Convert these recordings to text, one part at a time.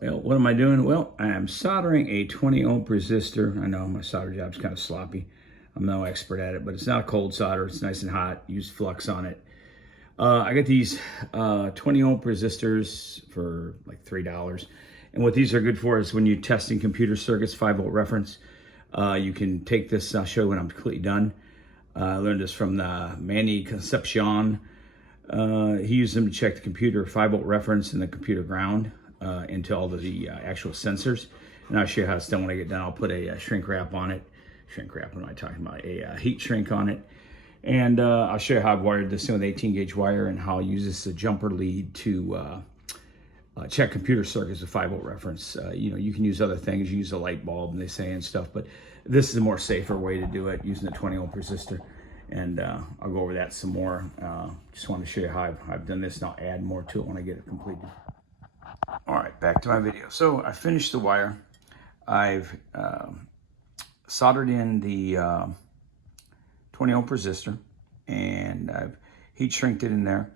Well, what am I doing? Well, I am soldering a 20 ohm resistor. I know my solder job's kind of sloppy. I'm no expert at it, but it's not a cold solder. It's nice and hot. Use flux on it. I got these 20 ohm resistors for like $3. And what these are good for is when you're testing computer circuits, 5-volt reference. You can take this, I'll show you when I'm completely done. I learned this from the Manny Concepcion. He used them to check the computer 5-volt reference and the computer ground into all of the actual sensors. And I'll show you how it's done when I get done. I'll put a shrink wrap on it. Shrink wrap, what am I talking about? A heat shrink on it. And I'll show you how I've wired this in with 18 gauge wire and how I'll use this as a jumper lead to check computer circuits with 5-volt reference. You can use other things, use a light bulb and they say and stuff, but this is a more safer way to do it using the 20 ohm resistor. And I'll go over that some more. Just want to show you how I've done this, and I'll add more to it when I get it completed. All right, back to my video. So I finished the wire. I've soldered in the 20 ohm resistor, and I've heat shrinked it in there.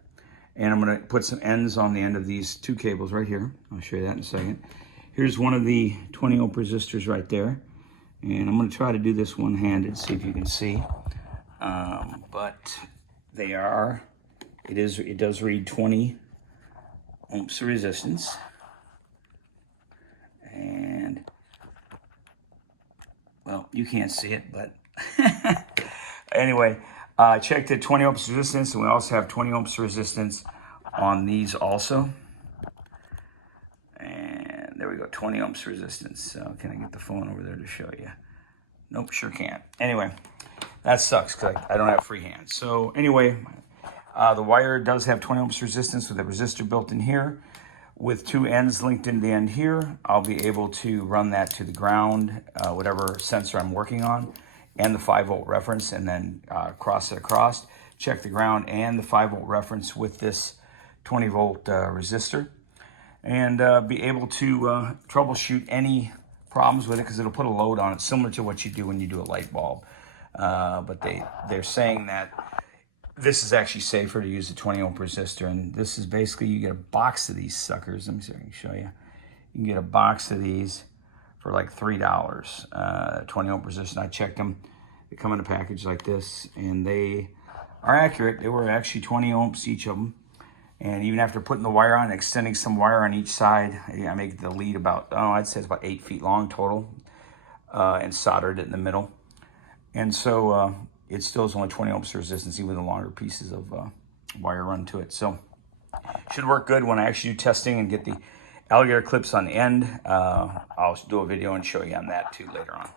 And I'm gonna put some ends on the end of these two cables right here. I'll show you that in a second. Here's one of the 20 ohm resistors right there. And I'm gonna try to do this one-handed, see if you can see. But they are, it does read 20 ohms of resistance. And, well, you can't see it, but anyway, I checked at 20 ohms resistance, and we also have 20 ohms resistance on these also. And there we go, 20 ohms resistance. So can I get the phone over there to show you? Nope, sure can't. Anyway, that sucks because I don't have free hands. So anyway, the wire does have 20 ohms resistance with a resistor built in here. With two ends linked in the end here, I'll be able to run that to the ground, whatever sensor I'm working on, and the 5-volt reference, and then cross it across, check the ground and the 5-volt reference with this 20-volt resistor, and be able to troubleshoot any problems with it because it'll put a load on it, similar to what you do when you do a light bulb. But they're saying that this is actually safer to use a 20 ohm resistor, and this is basically, you get a box of these suckers. Let me see if I can show you. You can get a box of these for like $3, 20 ohm resistor. I checked them. They come in a package like this, and they are accurate. They were actually 20 ohms each of them. And even after putting the wire on, extending some wire on each side, I make the lead about, I'd say it's about 8 feet long total, and soldered it in the middle. And so it still is only 20 ohms resistance, even with the longer pieces of wire run to it. So should work good when I actually do testing and get the alligator clips on the end. I'll do a video and show you on that too later on.